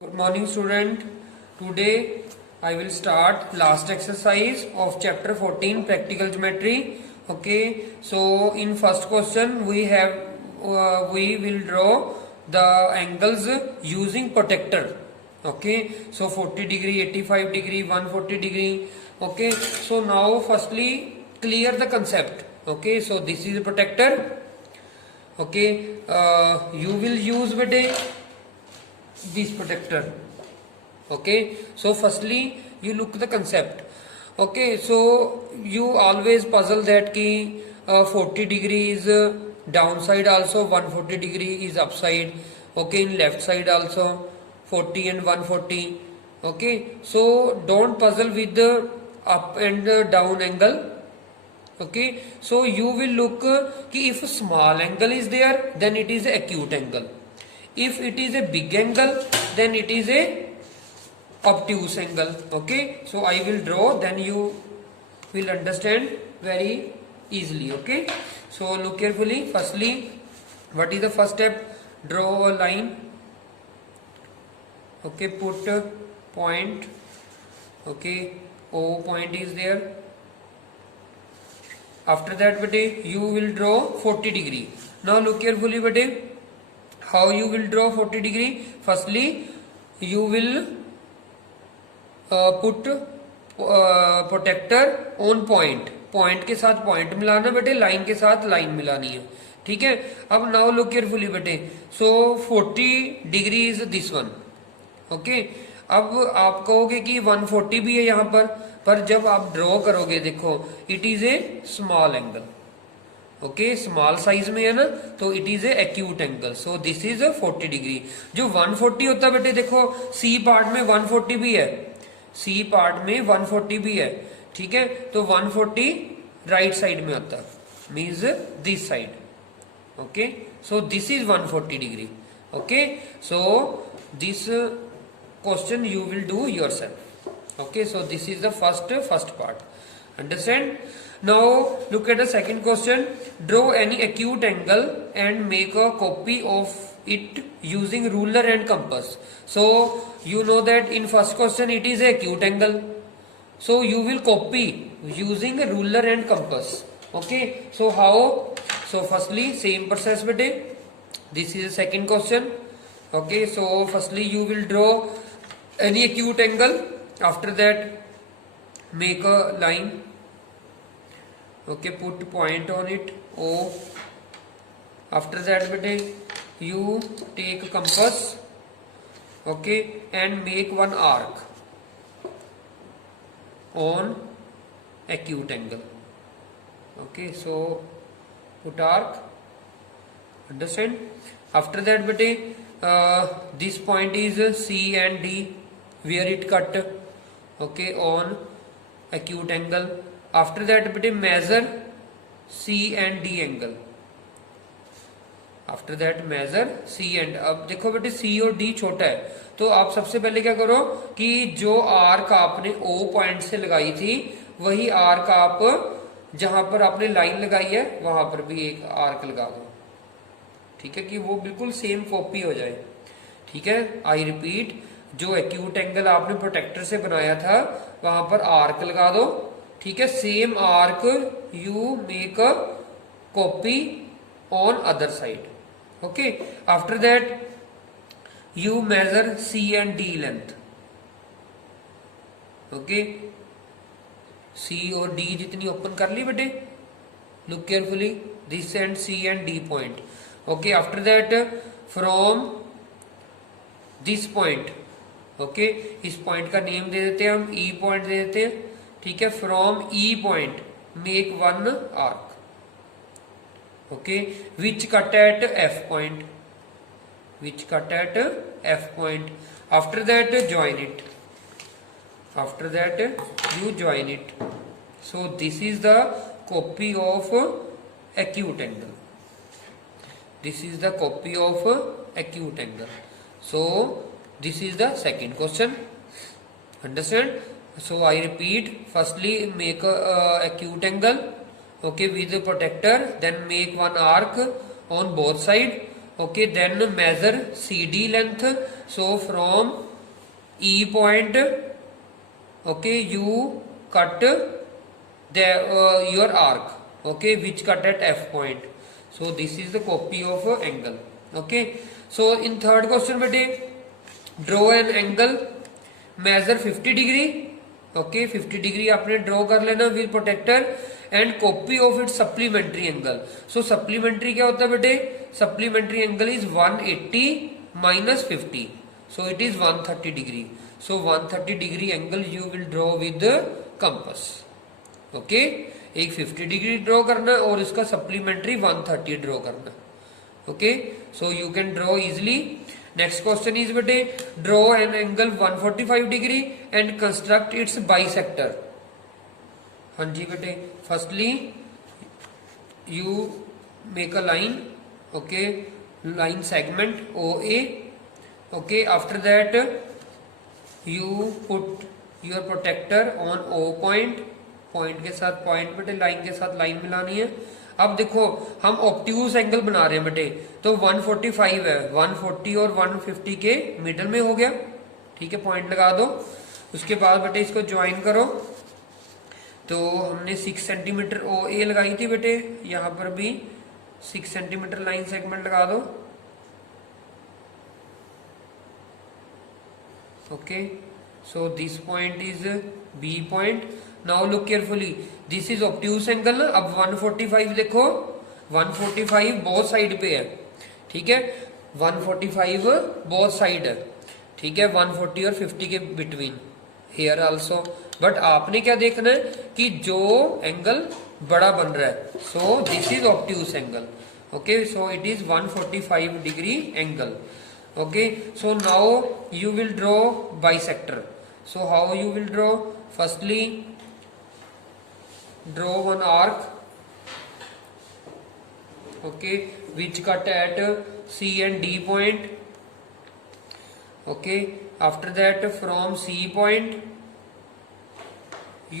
Good morning student. Today I will start last exercise of chapter 14 practical geometry. Okay, so in first question we will draw the angles using protector. Okay, so 40 degree, 85 degree, 140 degree. Okay, so now firstly clear the concept. Okay, so this is a protector. Okay, you will use this protector. Okay, so firstly you look the concept. Okay, so you always puzzle that key 40 degree is downside, also 140 degree is upside. Okay, in left side also 40 and 140. Okay, so don't puzzle with the up and down angle. Okay, so you will look कि if small angle is there, then it is acute angle. If it is a big angle, then it is a obtuse angle. Okay, so I will draw, then you will understand very easily. Okay, so look carefully. Firstly, what is the first step? Draw a line. Okay, put a point. Okay, O point is there. After that bete you will draw 40 degree. Now look carefully bete, how you will draw 40 degree. Firstly you will put protractor on point. Point के साथ point मिलाना बेटे, line के साथ line मिलानी है. ठीक है, अब नाउ लुक केयरफुली बेटे. सो 40 degree is this one. Okay, अब आप कहोगे कि 140 भी है यहाँ पर जब आप ड्रॉ करोगे देखो it is a small angle. Okay, small size में है ना, तो it is a acute angle. So this is 40 degree. जो 140 होता है बेटे देखो सी पार्ट में 140 भी है, सी पार्ट में 140 भी है. ठीक है, तो 140 राइट साइड में आता है, means this side. Okay, so this is 140 degree. Okay, so this question you will do yourself. Okay, so this is the first part. Understand? Now look at the second question. Draw any acute angle and make a copy of it using ruler and compass. So you know that in first question it is a acute angle, so you will copy using a ruler and compass. Okay, so how? So firstly same process bete, this is the second question. Okay, so firstly you will draw any acute angle. After that make a line. Okay, put point on it O. After that bete you take a compass. Okay, and make one arc on acute angle. Okay, so put arc. Understand? After that bete this point is C and D where it cut. Okay, on acute angle. After that bete measure C and D angle. After that measure C and. अब देखो बेटे सी और D छोटा है, तो आप सबसे पहले क्या करो कि जो आर्क आपने ओ पॉइंट से लगाई थी वही आर्क आप जहां पर आपने लाइन लगाई है वहां पर भी एक आर्क लगा दो. ठीक है, कि वो बिल्कुल सेम कॉपी हो जाए. ठीक है, आई रिपीट, जो एक्यूट एंगल आपने प्रोटेक्टर से बनाया था वहां पर आर्क लगा दो. ठीक है, same arc you make a copy on other side. Okay, after that you measure C and D length. Okay, C और D जितनी ओपन कर ली बेटे. Look carefully, this and C and D point. Okay, after that from this point. Okay, इस point का name दे देते हैं हम, E point दे देते हैं. ठीक है, from E point make one arc. Okay, which cut at F point, which cut at F point. After that join it. After that you join it. So this is the copy of acute angle. This is the copy of acute angle. So this is the second question. Understand? So I repeat, firstly make a acute angle. Okay, with the protector, then make one arc on both side. Okay, then measure CD length. So from E point, okay, you cut your arc, okay, which cut at F point. So this is the copy of angle. Okay, so in third question bete, draw an angle, measure 50 degree. Okay, 50 degree आपने draw कर लेना with protractor and copy of it supplementary angle. So supplementary क्या होता है बेटे? Supplementary angle is 180 minus 50. So it is 130 degree. So 130 degree angle you will draw with compass. Okay, एक 50 डिग्री draw करना और इसका सप्लीमेंट्री 130 ड्रॉ करना. Okay, so you can draw easily. Next question is बेटे, draw an angle 145 degree and construct it's bisector. हाँ जी बेटे, firstly you make a line. Okay, line segment O A. Okay, after that you put your protractor on O point. Point के साथ point बेटे, line के साथ line मिलानी है. अब देखो हम ऑब्ट्यूज एंगल बना रहे हैं बेटे, तो 145 है, 140 और 150 के मिडल में हो गया. ठीक है, पॉइंट लगा दो. उसके बाद बेटे इसको ज्वाइन करो. तो हमने 6 सेंटीमीटर ओ ए लगाई थी बेटे, यहां पर भी 6 सेंटीमीटर लाइन सेगमेंट लगा दो. Okay, so this point is B point. Now look carefully, this is obtuse angle. अब 145 देखो, 145 बोथ साइड पे है. ठीक है, 145 बोथ साइड है. ठीक है, 140 और 50 के बिटवीन हेयर आल्सो. बट आपने क्या देखना है कि जो एंगल बड़ा बन रहा है, सो this is obtuse angle. Okay, so it is 145 degree angle. Okay, so now you will draw bisector. So how you will draw? Firstly, draw one arc, okay, which cut at C and D point. Okay, after that from C point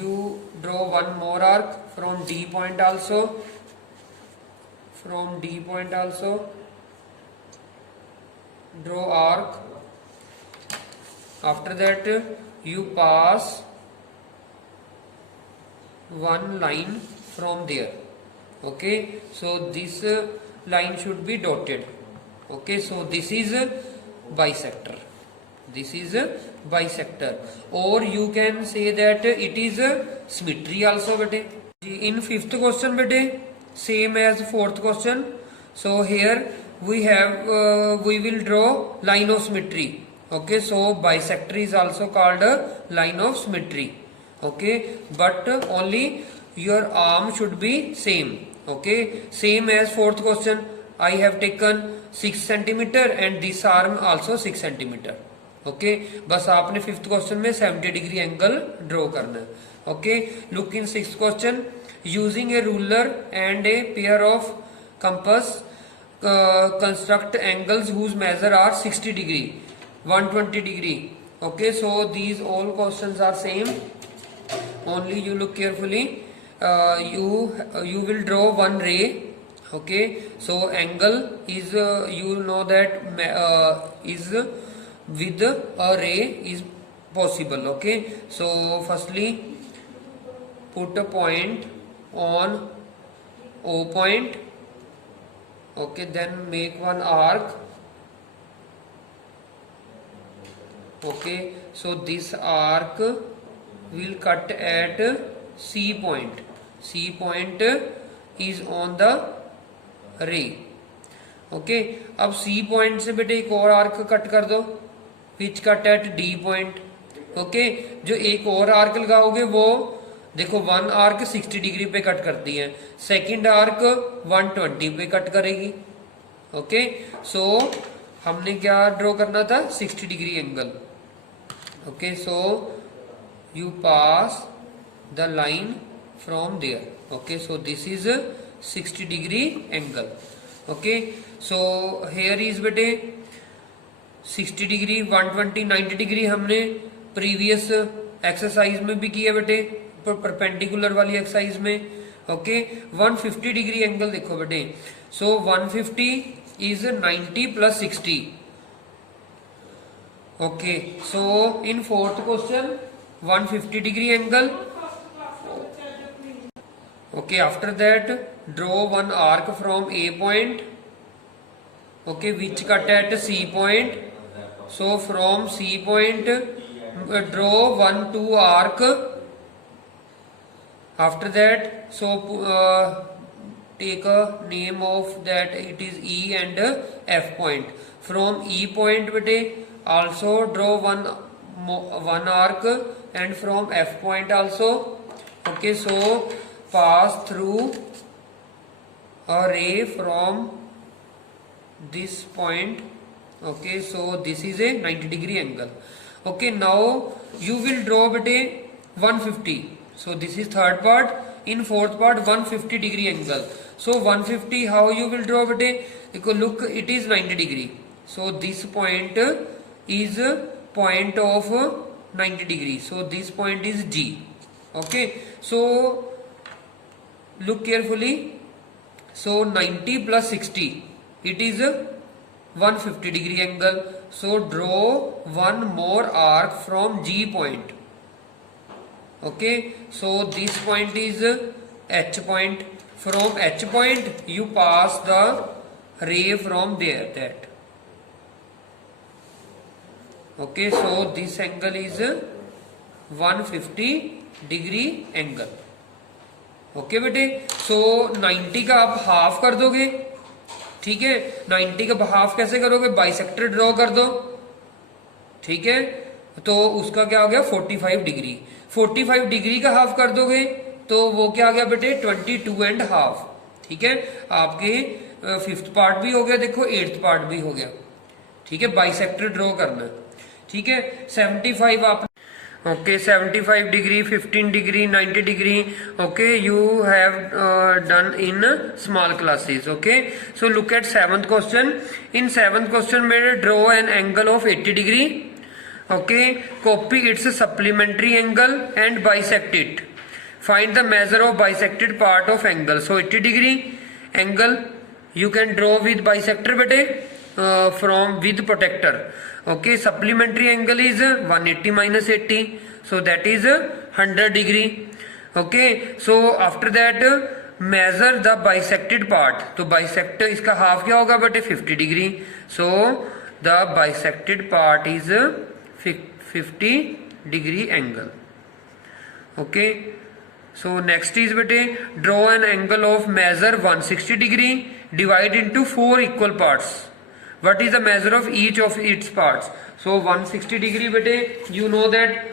you draw one more arc from D point also. From D point also draw arc. After that you pass one line from there. Okay, so this line should be dotted. Okay, so this is bisector. This is bisector, or you can say that it is symmetry also bete. In fifth question bete, same as fourth question. So here we have we will draw line of symmetry. Okay, so bisector is also called a line of symmetry. Okay, but only your arm should be same. Okay, same as fourth question. I have taken 6 centimeter and this arm also 6 centimeter. Okay, बस आपने fifth question में 70 degree angle draw करना है. Okay, look in sixth question. Using a ruler and a pair of compass, construct angles whose measure are 60 degree, 120 degree. Okay, so these all questions are same. Only you look carefully. You will draw one ray. Okay, so angle is you know that is with a ray is possible. Okay, so firstly put a point on O point. Okay, then make one arc. Okay, so this arc will cut at C point. C point is on the ray. Okay, अब C point से बेटे एक और arc cut कर दो, which cut at D point. Okay, जो एक और आर्क लगाओगे वो देखो वन आर्क 60 डिग्री पे कट करती है, सेकंड आर्क 120 पे कट करेगी. ओके, सो हमने क्या ड्रॉ करना था? 60 degree angle. Okay, so you pass the line from there. Okay, so this is 60 degree angle. Okay, so here is बेटे 60 डिग्री, 120, 90 डिग्री हमने प्रीवियस एक्सरसाइज में भी किया बेटे, परपेंडिकुलर वाली एक्सरसाइज में. ओके, 150 डिग्री एंगल देखो बेटे. सो 150 is 90 plus 60. Okay, so in fourth question 150 degree angle. Okay, after that draw one arc from A point, okay, which cut at C point. So from C point draw 1 2 arc. After that, so take a name of that, it is E and F point. From E point bete also draw one arc, and from F point also. Okay, so pass through a ray from this point. Okay, so this is a 90 degree angle. Okay, now you will draw bete 150. So this is third part. In fourth part 150 degree angle. So 150 how you will draw bete? Look, it is 90 degree. So this point is point of 90 degree. So this point is G. Okay, so look carefully. So 90 plus 60, it is 150 degree angle. So draw one more arc from G point. Okay, so this point is H point. From H point you pass the ray from there, that. Okay, so this angle is 150 degree angle. Okay बेटे, सो 90 का आप half कर दोगे, ठीक है। 90 का half कैसे करोगे? बाइसेक्टर ड्रॉ कर दो, ठीक है। तो उसका क्या हो गया? 45 डिग्री। 45 डिग्री का हाफ कर दोगे तो वो क्या आ गया बेटे? 22 एंड हाफ, ठीक है। आपके फिफ्थ पार्ट भी हो गया, देखो एट्थ पार्ट भी हो गया, ठीक है। बाइसेक्टर ड्रॉ करना, ठीक है। 75 आप okay, 75 degree, 15 degree, 90 degree, okay, you have done in small classes. Okay, so look at seventh question. In seventh question may draw an angle of 80 degree. Okay, copy its supplementary angle and bisect it. Find the measure of bisected part of angle. So 80 degree angle you can draw with bisector bete, from with protector. Okay, supplementary angle is 180 minus 80, so that is 100 degree. Okay, so after that measure the bisected part. तो bisect इसका half क्या होगा बेटे? 50 degree. So the bisected part is 50 degree angle. Okay, so next is bete draw an angle of measure 160 degree, divide into 4 equal parts. What is the measure of each of its parts? So 160 degree bete, you know that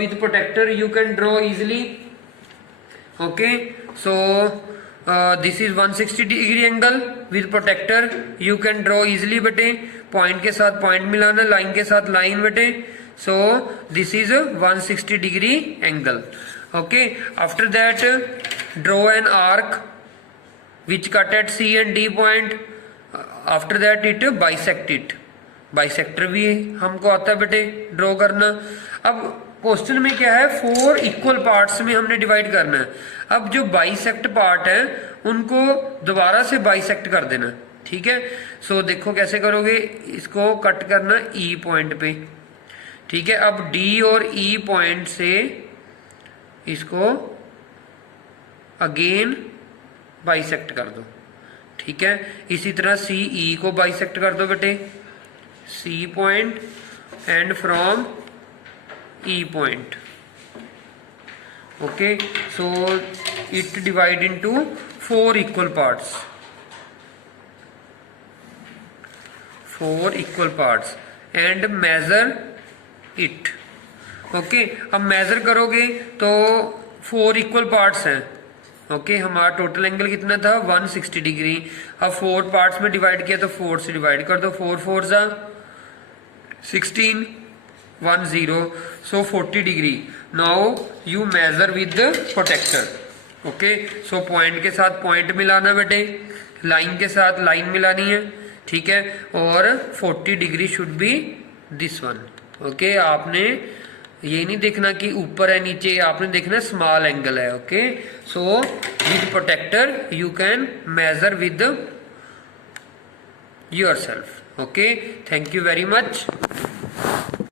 with protector you can draw easily. Okay, so this is 160 degree angle, with protector you can draw easily bete. Point के साथ point मिलाना, line के साथ line bete. So this is a 160 degree angle. Okay, after that draw an arc which cut at C and D point. After that it bisect it. Bisector भी हमको आता है बेटे ड्रॉ करना. अब क्वेश्चन में क्या है? 4 इक्वल पार्ट्स में हमने डिवाइड करना है. अब जो बाइसेक्ट पार्ट है उनको दोबारा से बाइसेक्ट कर देना, ठीक है। सो देखो कैसे करोगे, इसको कट करना ई पॉइंट पे, ठीक है। अब डी और ई पॉइंट से इसको अगेन बाइसेक्ट कर दो, ठीक है। इसी तरह सी ई को बाइसेक्ट कर दो बेटे, C point and from E point. Okay, so it divide into 4 equal parts, 4 equal parts and measure it. Okay, अब मेजर करोगे तो 4 इक्वल पार्ट्स हैं. ओके, हमारा टोटल एंगल कितना था? 160 डिग्री. अब 4 पार्ट्स में डिवाइड किया तो 4 से डिवाइड कर दो, 4 4 जा 16, 1 0, so 40 degree. Now you measure with the protractor. Okay, so point के साथ पॉइंट मिलाना बेटे, लाइन के साथ लाइन मिलानी है, ठीक है। और 40 degree should be this one. Okay, आपने ये नहीं देखना कि ऊपर है नीचे, आपने देखना स्मॉल एंगल है. Okay, so with protractor you can measure with yourself. Okay, thank you very much.